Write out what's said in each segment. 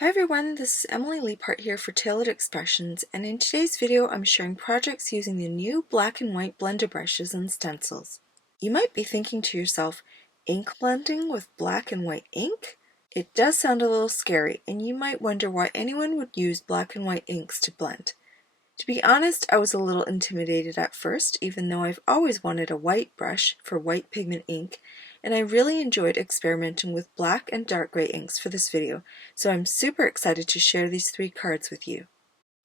Hi everyone, this is Emily Leiphart here for Tailored Expressions, and in today's video I'm sharing projects using the new black and white blender brushes and stencils. You might be thinking to yourself, ink blending with black and white ink? It does sound a little scary, and you might wonder why anyone would use black and white inks to blend. To be honest, I was a little intimidated at first, even though I've always wanted a white brush for white pigment ink, and I really enjoyed experimenting with black and dark gray inks for this video, so I'm super excited to share these 3 cards with you.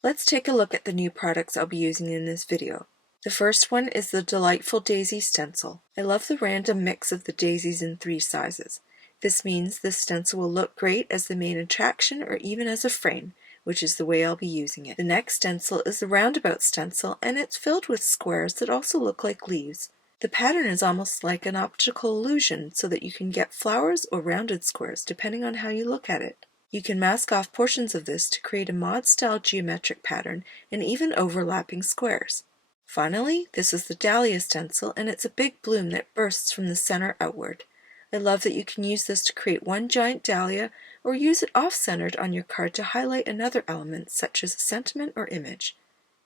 Let's take a look at the new products I'll be using in this video. The first one is the Delightful Daisy Stencil. I love the random mix of the daisies in 3 sizes. This means this stencil will look great as the main attraction or even as a frame, which is the way I'll be using it. The next stencil is the Roundabout stencil, and it's filled with squares that also look like leaves. The pattern is almost like an optical illusion so that you can get flowers or rounded squares depending on how you look at it. You can mask off portions of this to create a mod-style geometric pattern and even overlapping squares. Finally, this is the Dahlia stencil, and it's a big bloom that bursts from the center outward. I love that you can use this to create one giant dahlia or use it off-centered on your card to highlight another element such as a sentiment or image.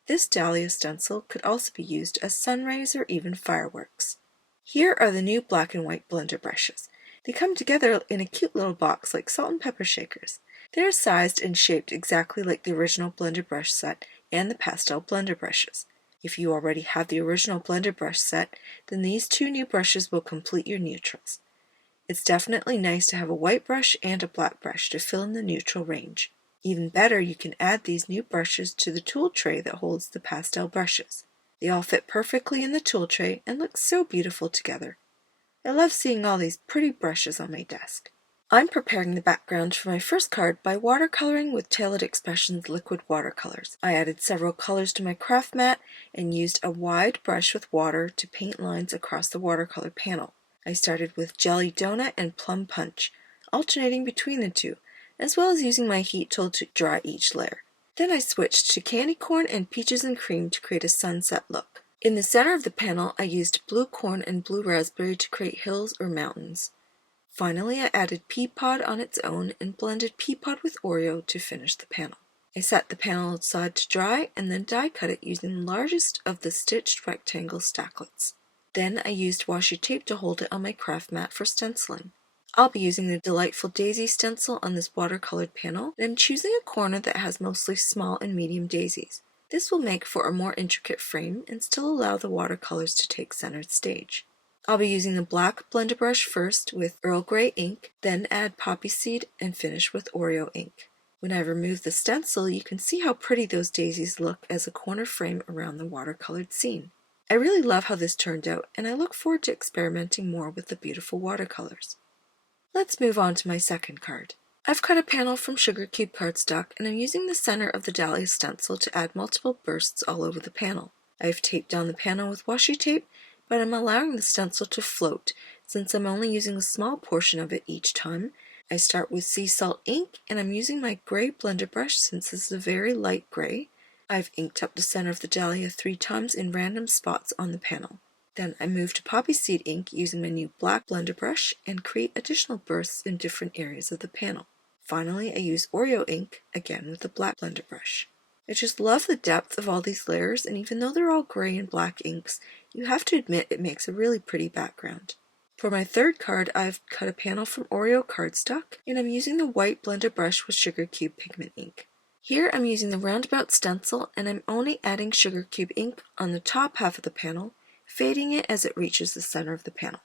This Dahlia stencil could also be used as sun rays or even fireworks. Here are the new black and white blender brushes. They come together in a cute little box like salt and pepper shakers. They're sized and shaped exactly like the original blender brush set and the pastel blender brushes. If you already have the original blender brush set, then these 2 new brushes will complete your neutrals. It's definitely nice to have a white brush and a black brush to fill in the neutral range. Even better, you can add these new brushes to the tool tray that holds the pastel brushes. They all fit perfectly in the tool tray and look so beautiful together. I love seeing all these pretty brushes on my desk. I'm preparing the background for my first card by watercoloring with Tailored Expressions liquid watercolors. I added several colors to my craft mat and used a wide brush with water to paint lines across the watercolor panel. I started with Jelly Donut and Plum Punch, alternating between the 2, as well as using my heat tool to dry each layer. Then I switched to Candy Corn and Peaches and Cream to create a sunset look. In the center of the panel, I used Blue Corn and Blue Raspberry to create hills or mountains. Finally, I added Pea Pod on its own and blended Pea Pod with Oreo to finish the panel. I set the panel aside to dry and then die cut it using the largest of the stitched rectangle Stacklets. Then I used washi tape to hold it on my craft mat for stenciling. I'll be using the Delightful Daisy stencil on this watercolored panel, and I'm choosing a corner that has mostly small and medium daisies. This will make for a more intricate frame and still allow the watercolors to take center stage. I'll be using the black blender brush first with Earl Grey ink, then add poppy seed and finish with Oreo ink. When I remove the stencil, you can see how pretty those daisies look as a corner frame around the watercolored scene. I really love how this turned out, and I look forward to experimenting more with the beautiful watercolors. Let's move on to my second card. I've cut a panel from Sugar Cube cardstock, and I'm using the center of the Dahlia stencil to add multiple bursts all over the panel. I've taped down the panel with washi tape, but I'm allowing the stencil to float since I'm only using a small portion of it each time. I start with sea salt ink, and I'm using my gray blender brush since this is a very light gray. I've inked up the center of the Dahlia 3 times in random spots on the panel. Then I move to poppy seed ink using my new black blender brush and create additional bursts in different areas of the panel. Finally, I use Oreo ink, again with the black blender brush. I just love the depth of all these layers, and even though they're all gray and black inks, you have to admit it makes a really pretty background. For my third card, I've cut a panel from Watercolor Cardstock, and I'm using the white blender brush with Sugar Cube pigment ink. Here I'm using the Roundabout stencil, and I'm only adding Sugar Cube ink on the top half of the panel, fading it as it reaches the center of the panel.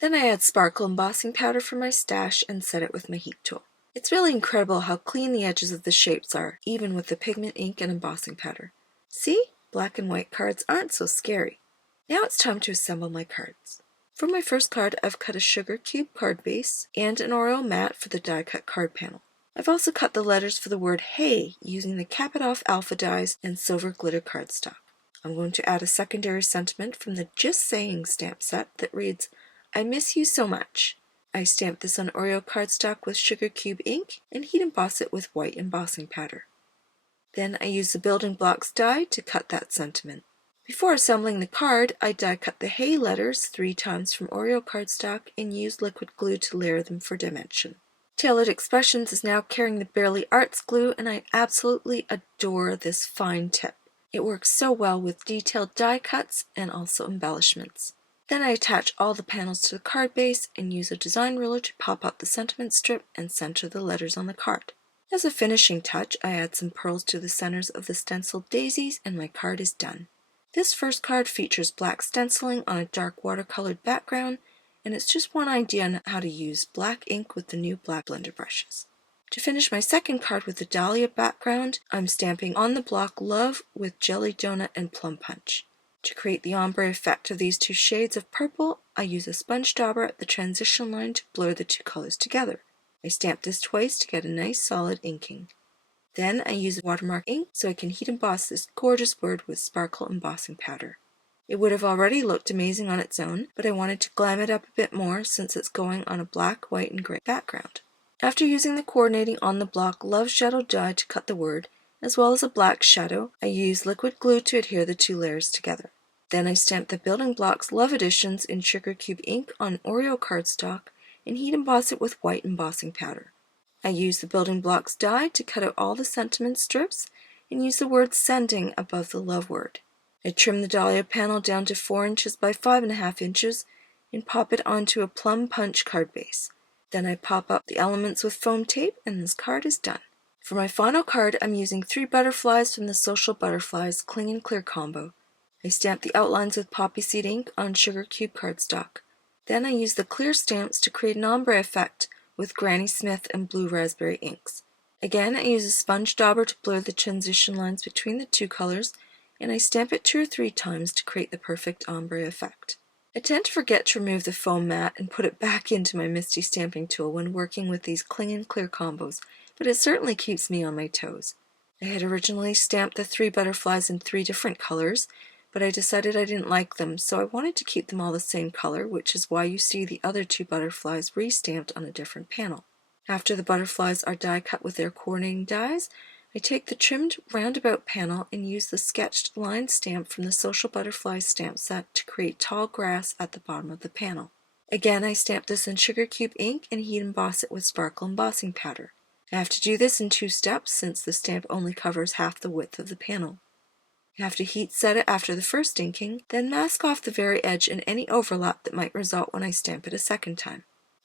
Then I add sparkle embossing powder from my stash and set it with my heat tool. It's really incredible how clean the edges of the shapes are, even with the pigment ink and embossing powder. See? Black and white cards aren't so scary. Now it's time to assemble my cards. For my first card, I've cut a Sugar Cube card base and an Oreo mat for the die-cut card panel. I've also cut the letters for the word Hey using the Cap It Off alpha dies and silver glitter cardstock. I'm going to add a secondary sentiment from the Just Saying stamp set that reads, I miss you so much. I stamp this on Oreo cardstock with Sugar Cube ink and heat emboss it with white embossing powder. Then I use the building blocks die to cut that sentiment. Before assembling the card, I die cut the Hey letters 3 times from Oreo cardstock and use liquid glue to layer them for dimension. Tailored Expressions is now carrying the Barely Arts glue, and I absolutely adore this fine tip. It works so well with detailed die cuts and also embellishments. Then I attach all the panels to the card base and use a design ruler to pop out the sentiment strip and center the letters on the card. As a finishing touch, I add some pearls to the centers of the stenciled daisies and my card is done. This first card features black stenciling on a dark watercolored background, and it's just one idea on how to use black ink with the new black blender brushes. To finish my second card with the Dahlia background, I'm stamping on the block Love with Jelly Donut and Plum Punch. To create the ombre effect of these two shades of purple, I use a sponge dauber at the transition line to blur the two colors together. I stamp this twice to get a nice solid inking. Then I use watermark ink so I can heat emboss this gorgeous word with sparkle embossing powder. It would have already looked amazing on its own, but I wanted to glam it up a bit more since it's going on a black, white, and gray background. After using the coordinating on the block Love Shadow die to cut the word, as well as a black shadow, I use liquid glue to adhere the two layers together. Then I stamp the building blocks Love Editions in sugar cube ink on Oreo cardstock and heat emboss it with white embossing powder. I use the building blocks die to cut out all the sentiment strips and use the word sending above the love word. I trim the Dahlia panel down to 4 inches by 5.5 inches and pop it onto a plum punch card base. Then I pop up the elements with foam tape and this card is done. For my final card, I'm using 3 butterflies from the Social Butterflies Cling and Clear combo. I stamp the outlines with poppy seed ink on sugar cube cardstock. Then I use the clear stamps to create an ombre effect with Granny Smith and blue raspberry inks. Again, I use a sponge dauber to blur the transition lines between the two colors, and I stamp it 2 or 3 times to create the perfect ombre effect. I tend to forget to remove the foam mat and put it back into my Misty stamping tool when working with these Cling and Clear combos, but it certainly keeps me on my toes. I had originally stamped the 3 butterflies in 3 different colors, but I decided I didn't like them, so I wanted to keep them all the same color, which is why you see the other 2 butterflies restamped on a different panel. After the butterflies are die cut with their coordinating dies, I take the trimmed Roundabout panel and use the sketched line stamp from the Social Butterflies stamp set to create tall grass at the bottom of the panel. Again, I stamp this in sugar cube ink and heat emboss it with sparkle embossing powder. I have to do this in 2 steps since the stamp only covers half the width of the panel. I have to heat set it after the first inking, then mask off the very edge and any overlap that might result when I stamp it a second time.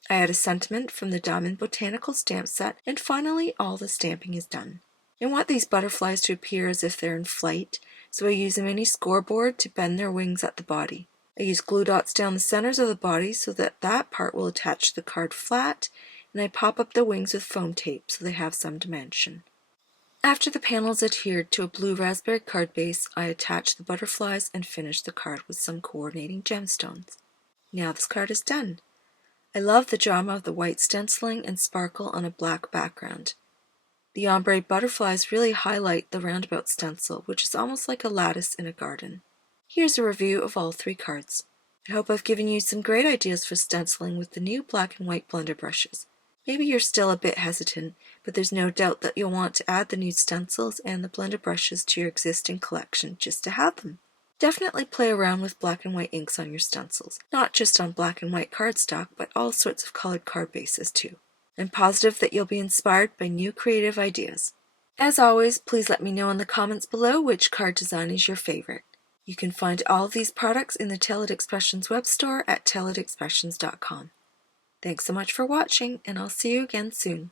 I add a sentiment from the Diamond Botanical stamp set, and finally all the stamping is done. I want these butterflies to appear as if they're in flight, so I use a mini scoreboard to bend their wings at the body. I use glue dots down the centers of the body so that part will attach to the card flat, and I pop up the wings with foam tape so they have some dimension. After the panel is adhered to a blue raspberry card base, I attach the butterflies and finish the card with some coordinating gemstones. Now this card is done. I love the drama of the white stenciling and sparkle on a black background. The ombre butterflies really highlight the Roundabout stencil, which is almost like a lattice in a garden. Here's a review of all 3 cards. I hope I've given you some great ideas for stenciling with the new black and white blender brushes. Maybe you're still a bit hesitant, but there's no doubt that you'll want to add the new stencils and the blender brushes to your existing collection just to have them. Definitely play around with black and white inks on your stencils, not just on black and white cardstock, but all sorts of colored card bases too. I'm positive that you'll be inspired by new creative ideas. As always, please let me know in the comments below which card design is your favorite. You can find all of these products in the Tailored Expressions web store at tailoredexpressions.com. Thanks so much for watching, and I'll see you again soon.